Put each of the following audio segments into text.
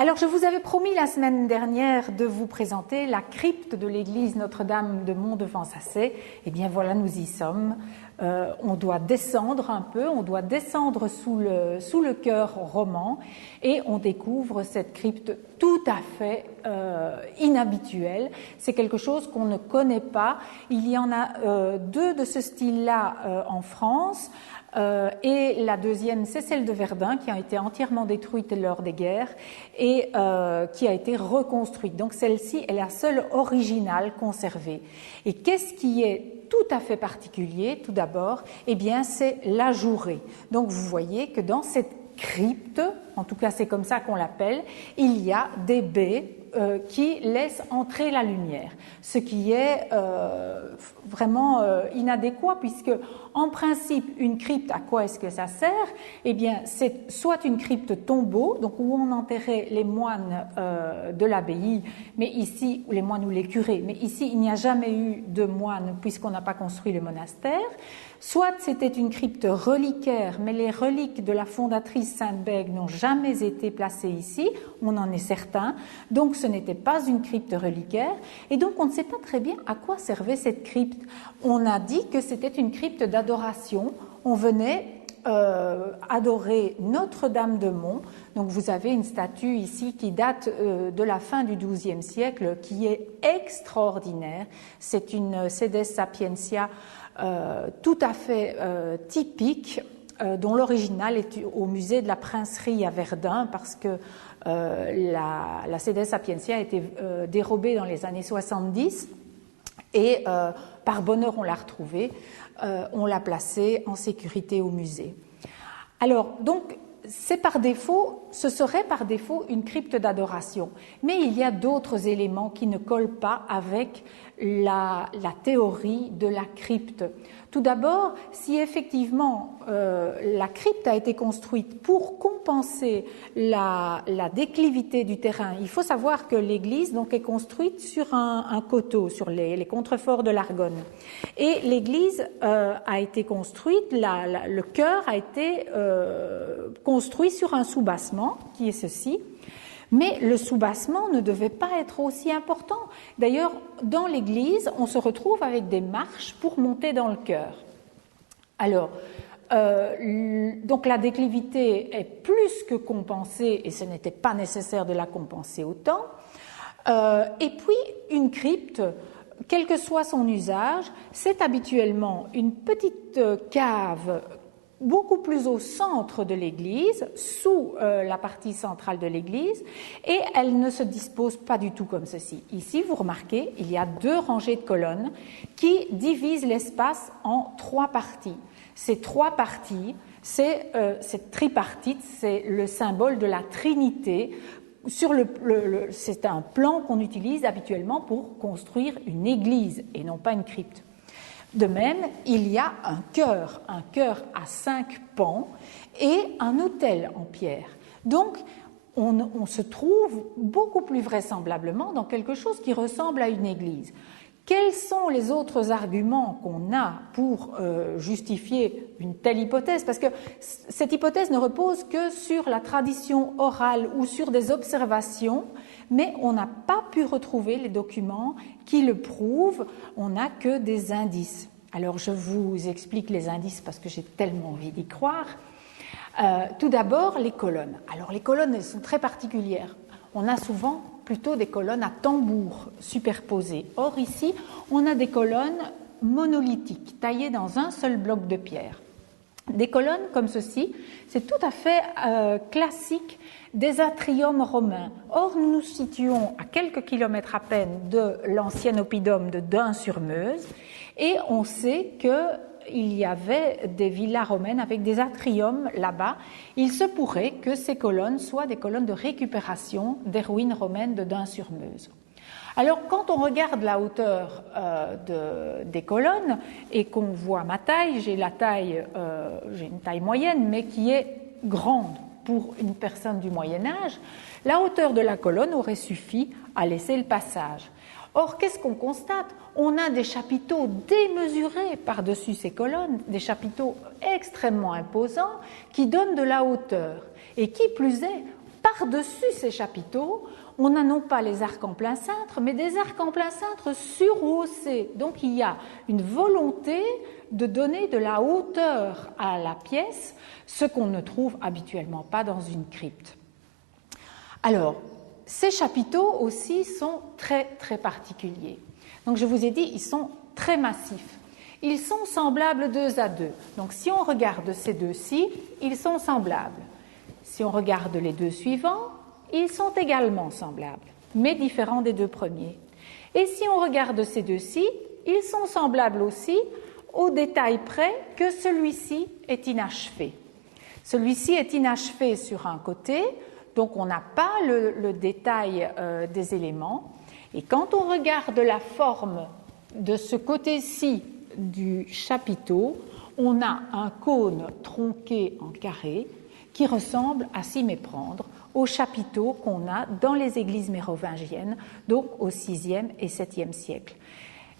Alors, je vous avais promis la semaine dernière de vous présenter la crypte de l'église Notre-Dame de Mont-de-Vent-Sassay. Eh bien, voilà, nous y sommes. On doit descendre un peu, on doit descendre sous le chœur roman et on découvre cette crypte tout à fait inhabituelle. C'est quelque chose qu'on ne connaît pas. Il y en a deux de ce style-là en France. Et la deuxième, c'est celle de Verdun, qui a été entièrement détruite lors des guerres et qui a été reconstruite. Donc celle-ci est la seule originale conservée. Et qu'est-ce qui est tout à fait particulier, tout d'abord? Eh bien, c'est l'ajouré. Donc vous voyez que dans cette crypte, en tout cas c'est comme ça qu'on l'appelle, il y a des baies qui laissent entrer la lumière, ce qui est vraiment inadéquat, puisque en principe une crypte, à quoi est-ce que ça sert? Eh bien, c'est soit une crypte tombeau, donc où on enterrait les moines de l'abbaye, mais ici, ou les moines ou les curés, mais ici il n'y a jamais eu de moines puisqu'on n'a pas construit le monastère. Soit c'était une crypte reliquaire, mais les reliques de la fondatrice Sainte-Bègue n'ont jamais été placées ici, on en est certain, donc ce n'était pas une crypte reliquaire, et donc on ne sait pas très bien à quoi servait cette crypte. On a dit que c'était une crypte d'adoration, on venait adorer Notre-Dame de Mont. Donc vous avez une statue ici qui date de la fin du XIIe siècle, qui est extraordinaire. C'est une Sedes Sapientia tout à fait typique, dont l'original est au musée de la Princerie à Verdun, parce que la Sedes Sapientia a été dérobée dans les années 70 et par bonheur on l'a retrouvée, on l'a placée en sécurité au musée. Alors donc c'est par défaut, ce serait par défaut une crypte d'adoration, mais il y a d'autres éléments qui ne collent pas avec la théorie de la crypte. Tout d'abord, si effectivement la crypte a été construite pour compenser la déclivité du terrain, il faut savoir que l'église donc est construite sur un coteau, sur les contreforts de l'Argonne. Et l'église a été construite, le chœur a été construit sur un soubassement, qui est ceci. Mais le soubassement ne devait pas être aussi important. D'ailleurs, dans l'église, on se retrouve avec des marches pour monter dans le chœur. Alors, donc la déclivité est plus que compensée, et ce n'était pas nécessaire de la compenser autant. Et puis, une crypte, quel que soit son usage, c'est habituellement une petite cave beaucoup plus au centre de l'église, sous la partie centrale de l'église, et elle ne se dispose pas du tout comme ceci. Ici, vous remarquez, il y a deux rangées de colonnes qui divisent l'espace en trois parties. Ces trois parties, cette tripartite, c'est le symbole de la Trinité. C'est un plan qu'on utilise habituellement pour construire une église et non pas une crypte. De même, il y a un chœur à 5 pans et un autel en pierre. Donc, on se trouve beaucoup plus vraisemblablement dans quelque chose qui ressemble à une église. Quels sont les autres arguments qu'on a pour justifier une telle hypothèse? Parce que cette hypothèse ne repose que sur la tradition orale ou sur des observations, mais on n'a pas pu retrouver les documents qui le prouvent, on n'a que des indices. Alors je vous explique les indices parce que j'ai tellement envie d'y croire. Tout d'abord, les colonnes. Alors les colonnes, elles sont très particulières. On a souvent plutôt des colonnes à tambour superposées. Or ici, on a des colonnes monolithiques, taillées dans un seul bloc de pierre. Des colonnes comme ceci, c'est tout à fait classique des atriums romains. Or, nous nous situons à quelques kilomètres à peine de l'ancien oppidum de Dun-sur-Meuse et on sait qu'il y avait des villas romaines avec des atriums là-bas. Il se pourrait que ces colonnes soient des colonnes de récupération des ruines romaines de Dun-sur-Meuse. Alors, quand on regarde la hauteur des colonnes et qu'on voit ma taille, j'ai une taille moyenne, mais qui est grande pour une personne du Moyen-Âge, la hauteur de la colonne aurait suffi à laisser le passage. Or, qu'est-ce qu'on constate? On a des chapiteaux démesurés par-dessus ces colonnes, des chapiteaux extrêmement imposants qui donnent de la hauteur. Et qui plus est, par-dessus ces chapiteaux, on n'a non pas les arcs en plein cintre, mais des arcs en plein cintre surhaussés. Donc il y a une volonté de donner de la hauteur à la pièce, ce qu'on ne trouve habituellement pas dans une crypte. Alors, ces chapiteaux aussi sont très très particuliers. Donc je vous ai dit, ils sont très massifs. Ils sont semblables 2 à 2. Donc si on regarde ces deux-ci, ils sont semblables. Si on regarde les deux suivants, ils sont également semblables, mais différents des 2 premiers. Et si on regarde ces deux-ci, ils sont semblables aussi, au détail près que celui-ci est inachevé. Celui-ci est inachevé sur un côté, donc on n'a pas le détail des éléments. Et quand on regarde la forme de ce côté-ci du chapiteau, on a un cône tronqué en carré qui ressemble, à s'y méprendre, aux chapiteaux qu'on a dans les églises mérovingiennes, donc au VIe et VIIe siècle.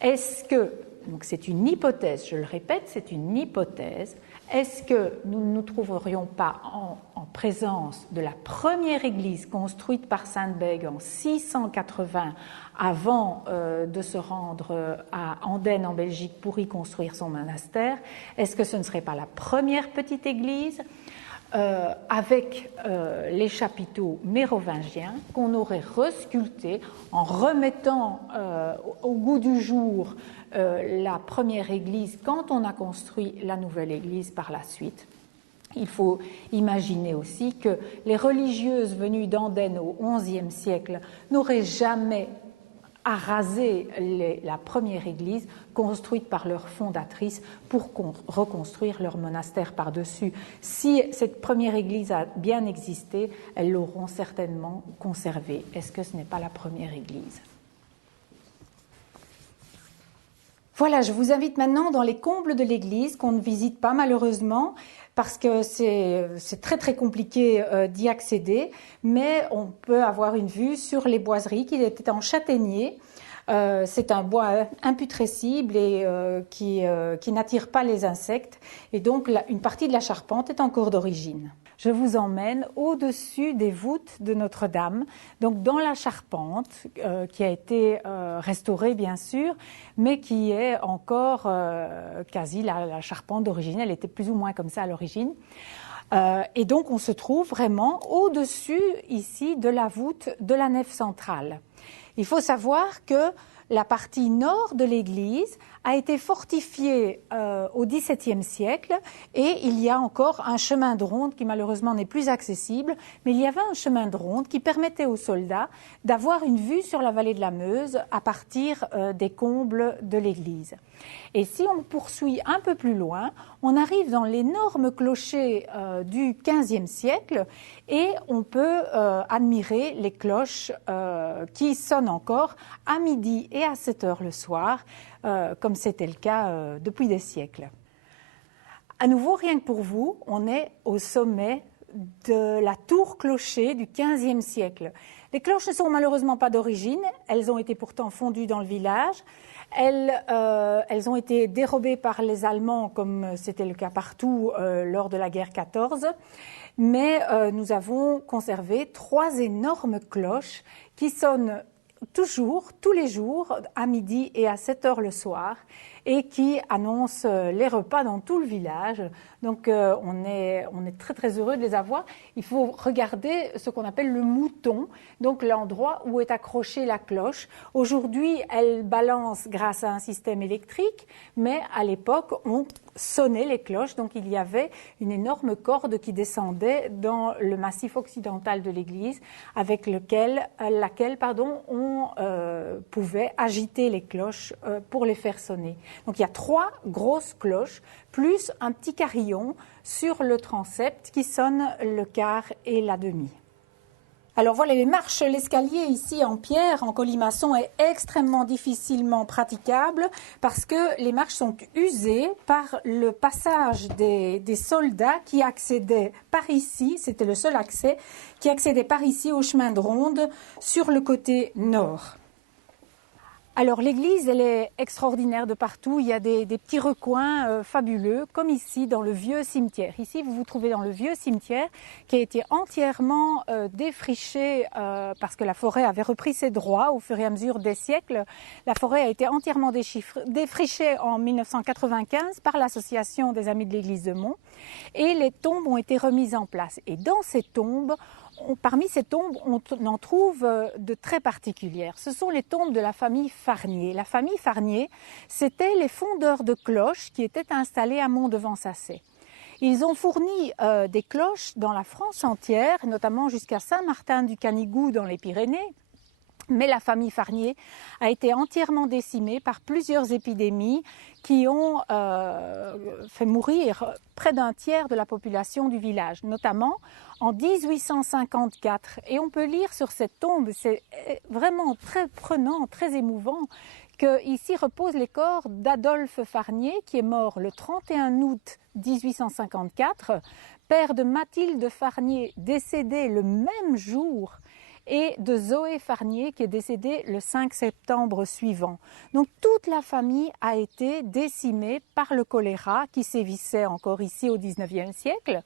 Est-ce que, donc c'est une hypothèse, je le répète, c'est une hypothèse, est-ce que nous ne nous trouverions pas en présence de la première église construite par Sainte-Bègue en 680 avant de se rendre à Andenne en Belgique pour y construire son monastère? Est-ce que ce ne serait pas la première petite église avec les chapiteaux mérovingiens qu'on aurait resculptés en remettant au goût du jour la première église quand on a construit la nouvelle église par la suite? Il faut imaginer aussi que les religieuses venues d'Andenne au XIe siècle n'auraient jamais à raser la première église construite par leur fondatrice pour reconstruire leur monastère par-dessus. Si cette première église a bien existé, elles l'auront certainement conservée. Est-ce que ce n'est pas la première église? Voilà, je vous invite maintenant dans les combles de l'église qu'on ne visite pas malheureusement parce que c'est très très compliqué d'y accéder, mais on peut avoir une vue sur les boiseries qui étaient en châtaignier. C'est un bois imputrescible et qui n'attire pas les insectes, et donc une partie de la charpente est encore d'origine. Je vous emmène au-dessus des voûtes de Notre-Dame, donc dans la charpente qui a été restaurée bien sûr, mais qui est encore quasi la charpente d'origine. Elle était plus ou moins comme ça à l'origine. Et donc on se trouve vraiment au-dessus ici de la voûte de la nef centrale. Il faut savoir que la partie nord de l'église a été fortifiée au XVIIe siècle et il y a encore un chemin de ronde qui malheureusement n'est plus accessible, mais il y avait un chemin de ronde qui permettait aux soldats d'avoir une vue sur la vallée de la Meuse à partir des combles de l'église. Et si on poursuit un peu plus loin, on arrive dans l'énorme clocher du XVe siècle et on peut admirer les cloches qui sonnent encore à midi et à 7 heures le soir, comme c'était le cas depuis des siècles. À nouveau, rien que pour vous, on est au sommet de la tour clocher du XVe siècle. Les cloches ne sont malheureusement pas d'origine, elles ont été pourtant fondues dans le village. Elles ont été dérobées par les Allemands, comme c'était le cas partout lors de la guerre 14. Mais nous avons conservé 3 énormes cloches qui sonnent toujours, tous les jours, à midi et à 7 heures le soir, et qui annoncent les repas dans tout le village. Donc on est très très heureux de les avoir. Il faut regarder ce qu'on appelle le mouton, donc l'endroit où est accrochée la cloche. Aujourd'hui, elle balance grâce à un système électrique, mais à l'époque, on sonnait les cloches, donc il y avait une énorme corde qui descendait dans le massif occidental de l'église, avec laquelle on pouvait agiter les cloches pour les faire sonner. Donc il y a 3 grosses cloches, plus un petit carillon sur le transept qui sonne le quart et la demi. Alors voilà les marches, l'escalier ici en pierre, en colimaçon est extrêmement difficilement praticable parce que les marches sont usées par le passage des soldats qui accédaient par ici, c'était le seul accès, qui accédaient par ici au chemin de ronde sur le côté nord. Alors l'église, elle est extraordinaire de partout. Il y a des petits recoins fabuleux, comme ici dans le vieux cimetière. Ici, vous vous trouvez dans le vieux cimetière qui a été entièrement défriché parce que la forêt avait repris ses droits au fur et à mesure des siècles. La forêt a été entièrement défrichée en 1995 par l'association des Amis de l'Église de Mont et les tombes ont été remises en place. Et dans ces tombes, parmi ces tombes, on en trouve de très particulières. Ce sont les tombes de la famille Farnier. La famille Farnier, c'était les fondeurs de cloches qui étaient installés à Mont-de-Vent-Sassay. Ils ont fourni des cloches dans la France entière, notamment jusqu'à Saint-Martin-du-Canigou dans les Pyrénées. Mais la famille Farnier a été entièrement décimée par plusieurs épidémies qui ont fait mourir près d'un tiers de la population du village, notamment en 1854. Et on peut lire sur cette tombe, c'est vraiment très prenant, très émouvant, qu'ici reposent les corps d'Adolphe Farnier, qui est mort le 31 août 1854, père de Mathilde Farnier, décédée le même jour, et de Zoé Farnier qui est décédée le 5 septembre suivant. Donc toute la famille a été décimée par le choléra qui sévissait encore ici au XIXe siècle.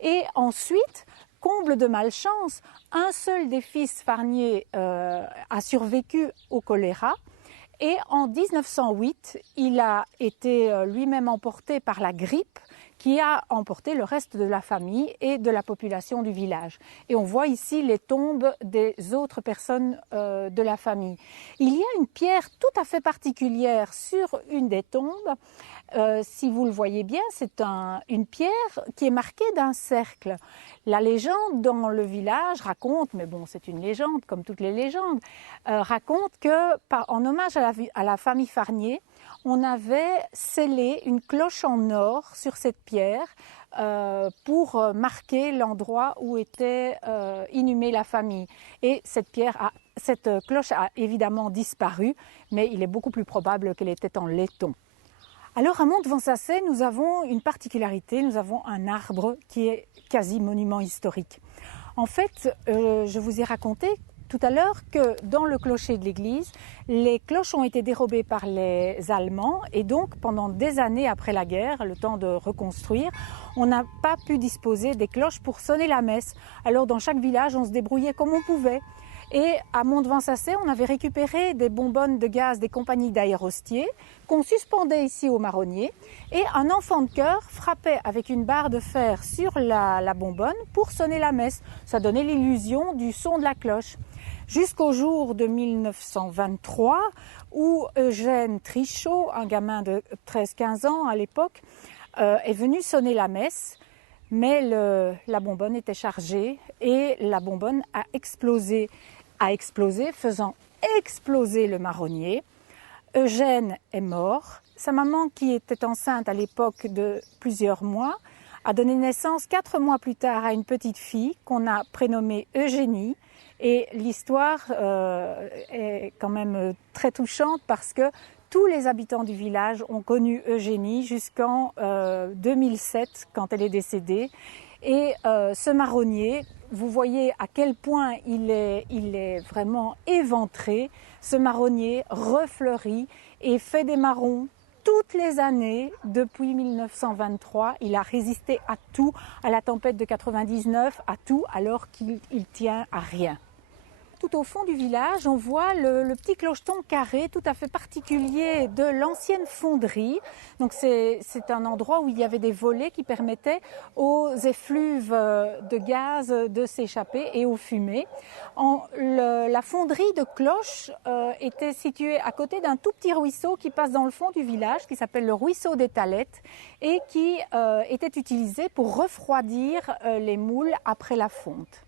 Et ensuite, comble de malchance, un seul des fils Farnier a survécu au choléra. Et en 1908, il a été lui-même emporté par la grippe qui a emporté le reste de la famille et de la population du village. Et on voit ici les tombes des autres personnes de la famille. Il y a une pierre tout à fait particulière sur une des tombes. Si vous le voyez bien, c'est une pierre qui est marquée d'un cercle. La légende dans le village raconte, mais bon, c'est une légende comme toutes les légendes, raconte que, en hommage à la famille Farnier, on avait scellé une cloche en or sur cette pierre pour marquer l'endroit où était inhumée la famille. Et cette cloche a évidemment disparu, mais il est beaucoup plus probable qu'elle était en laiton. Alors à Mont-de-Vent-Sassay, nous avons une particularité, nous avons un arbre qui est quasi monument historique. En fait, je vous ai raconté tout à l'heure que dans le clocher de l'église, les cloches ont été dérobées par les Allemands et donc pendant des années après la guerre, le temps de reconstruire, on n'a pas pu disposer des cloches pour sonner la messe. Alors dans chaque village, on se débrouillait comme on pouvait. Et à Mont-de-Vent-Sassay, on avait récupéré des bonbonnes de gaz des compagnies d'aérostiers qu'on suspendait ici au marronnier. Et un enfant de chœur frappait avec une barre de fer sur la bonbonne pour sonner la messe. Ça donnait l'illusion du son de la cloche. Jusqu'au jour de 1923 où Eugène Trichot, un gamin de 13-15 ans à l'époque, est venu sonner la messe. Mais la bonbonne était chargée et la bonbonne a explosé, faisant exploser le marronnier. Eugène est mort. Sa maman, qui était enceinte à l'époque de plusieurs mois, a donné naissance 4 mois plus tard à une petite fille qu'on a prénommée Eugénie. Et l'histoire est quand même très touchante parce que tous les habitants du village ont connu Eugénie jusqu'en 2007 quand elle est décédée. Et ce marronnier, vous voyez à quel point il est vraiment éventré. Ce marronnier refleurit et fait des marrons toutes les années depuis 1923. Il a résisté à tout, à la tempête de 99, à tout, alors qu'il tient à rien. Tout au fond du village, on voit le petit clocheton carré tout à fait particulier de l'ancienne fonderie. Donc c'est un endroit où il y avait des volets qui permettaient aux effluves de gaz de s'échapper et aux fumées. La fonderie de cloches était située à côté d'un tout petit ruisseau qui passe dans le fond du village, qui s'appelle le ruisseau des Talettes et qui était utilisé pour refroidir les moules après la fonte.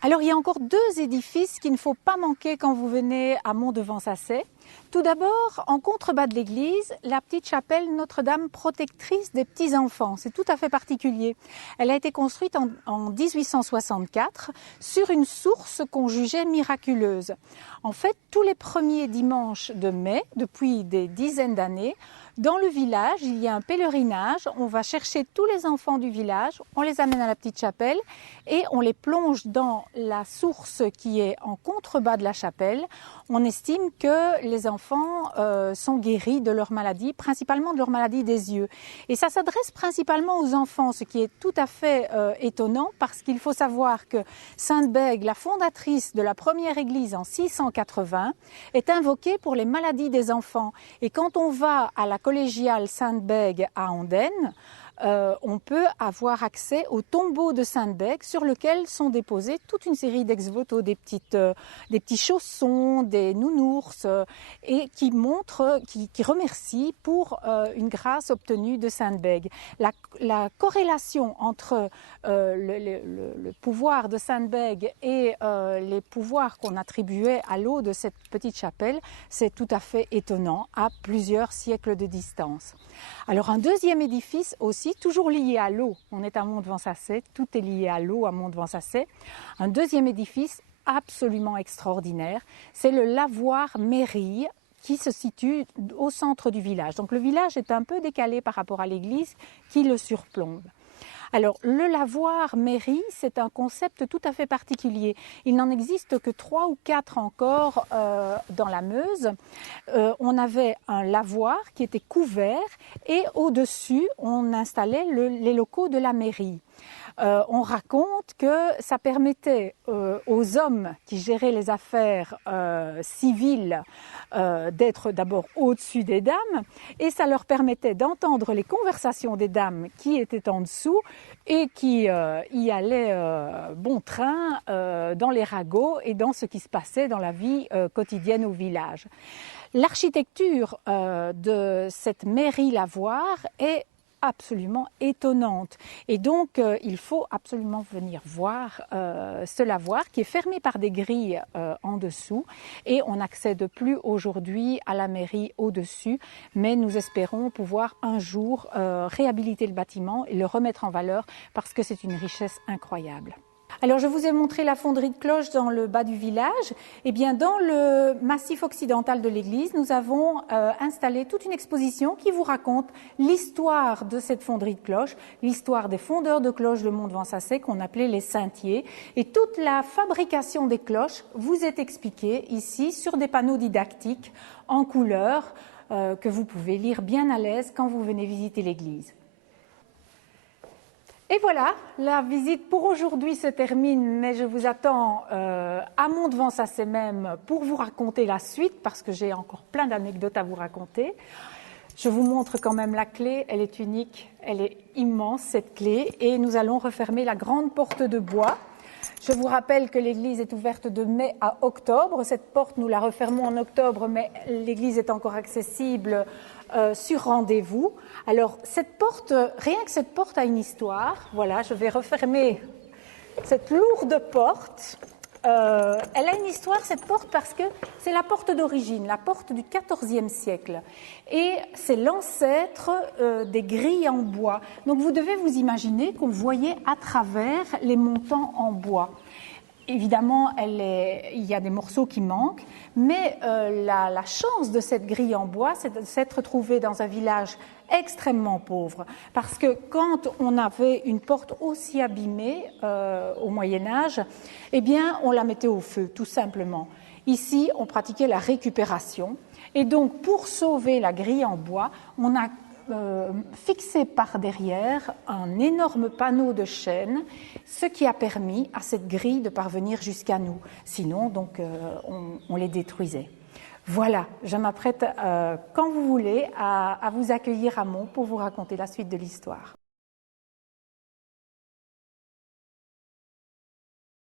Alors il y a encore 2 édifices qu'il ne faut pas manquer quand vous venez à Mont-de-Vent-Sassay. Tout d'abord, en contrebas de l'église, la petite chapelle Notre-Dame protectrice des petits-enfants. C'est tout à fait particulier. Elle a été construite en 1864 sur une source qu'on jugeait miraculeuse. En fait, tous les premiers dimanches de mai, depuis des dizaines d'années, dans le village, il y a un pèlerinage. On va chercher tous les enfants du village, on les amène à la petite chapelle et on les plonge dans la source qui est en contrebas de la chapelle. on estime que les enfants sont guéris de leur maladie, principalement de leur maladie des yeux. Et ça s'adresse principalement aux enfants, ce qui est tout à fait étonnant, parce qu'il faut savoir que Sainte Bègue, la fondatrice de la première église en 680, est invoquée pour les maladies des enfants. Et quand on va à la collégiale Sainte Bègue à Andenne, on peut avoir accès au tombeau de Sainte Bègue sur lequel sont déposés toute une série d'ex-voto, des petits chaussons, des nounours, et qui montrent, qui remercient pour une grâce obtenue de Sainte Bègue. La corrélation entre le pouvoir de Sainte Bègue et les pouvoirs qu'on attribuait à l'eau de cette petite chapelle, c'est tout à fait étonnant à plusieurs siècles de distance. Alors un deuxième édifice aussi, toujours lié à l'eau, on est à Mont-de-Vent-Sassay, tout est lié à l'eau à Mont-de-Vent-Sassay. Un deuxième édifice absolument extraordinaire, c'est le lavoir mairie qui se situe au centre du village. Donc le village est un peu décalé par rapport à l'église qui le surplombe. Alors, le lavoir mairie, c'est un concept tout à fait particulier. Il n'en existe que 3 ou 4 encore dans la Meuse. On avait un lavoir qui était couvert et au-dessus, on installait les locaux de la mairie. On raconte que ça permettait aux hommes qui géraient les affaires civiles d'être d'abord au-dessus des dames et ça leur permettait d'entendre les conversations des dames qui étaient en dessous et qui y allaient bon train dans les ragots et dans ce qui se passait dans la vie quotidienne au village. L'architecture de cette mairie lavoir est absolument étonnante et donc il faut absolument venir voir ce lavoir qui est fermé par des grilles en dessous et on n'accède plus aujourd'hui à la mairie au-dessus, mais nous espérons pouvoir un jour réhabiliter le bâtiment et le remettre en valeur parce que c'est une richesse incroyable. Alors je vous ai montré la fonderie de cloches dans le bas du village. Eh bien, dans le massif occidental de l'église, nous avons installé toute une exposition qui vous raconte l'histoire de cette fonderie de cloches, l'histoire des fondeurs de cloches de Mont-de-Vent-Sassay qu'on appelait les Saintiers. Et toute la fabrication des cloches vous est expliquée ici sur des panneaux didactiques en couleur que vous pouvez lire bien à l'aise quand vous venez visiter l'église. Et voilà, la visite pour aujourd'hui se termine, mais je vous attends à Mont-de-Vent-Sassay même pour vous raconter la suite, parce que j'ai encore plein d'anecdotes à vous raconter. Je vous montre quand même la clé, elle est unique, elle est immense cette clé, et nous allons refermer la grande porte de bois. Je vous rappelle que l'église est ouverte de mai à octobre. Cette porte, nous la refermons en octobre, mais l'église est encore accessible sur rendez-vous. Alors, cette porte, rien que cette porte a une histoire. Voilà, je vais refermer cette lourde porte. Elle a une histoire, cette porte, parce que c'est la porte d'origine, la porte du XIVe siècle. Et c'est l'ancêtre des grilles en bois. Donc, vous devez vous imaginer qu'on voyait à travers les montants en bois. Évidemment, il y a des morceaux qui manquent, mais la chance de cette grille en bois, c'est de s'être trouvée dans un village extrêmement pauvre. Parce que quand on avait une porte aussi abîmée au Moyen-Âge, eh bien, on la mettait au feu, tout simplement. Ici, on pratiquait la récupération. Et donc, pour sauver la grille en bois, on a fixé par derrière un énorme panneau de chêne, ce qui a permis à cette grille de parvenir jusqu'à nous. Sinon, donc, on les détruisait. Voilà, je m'apprête, quand vous voulez, à vous accueillir à Mont pour vous raconter la suite de l'histoire.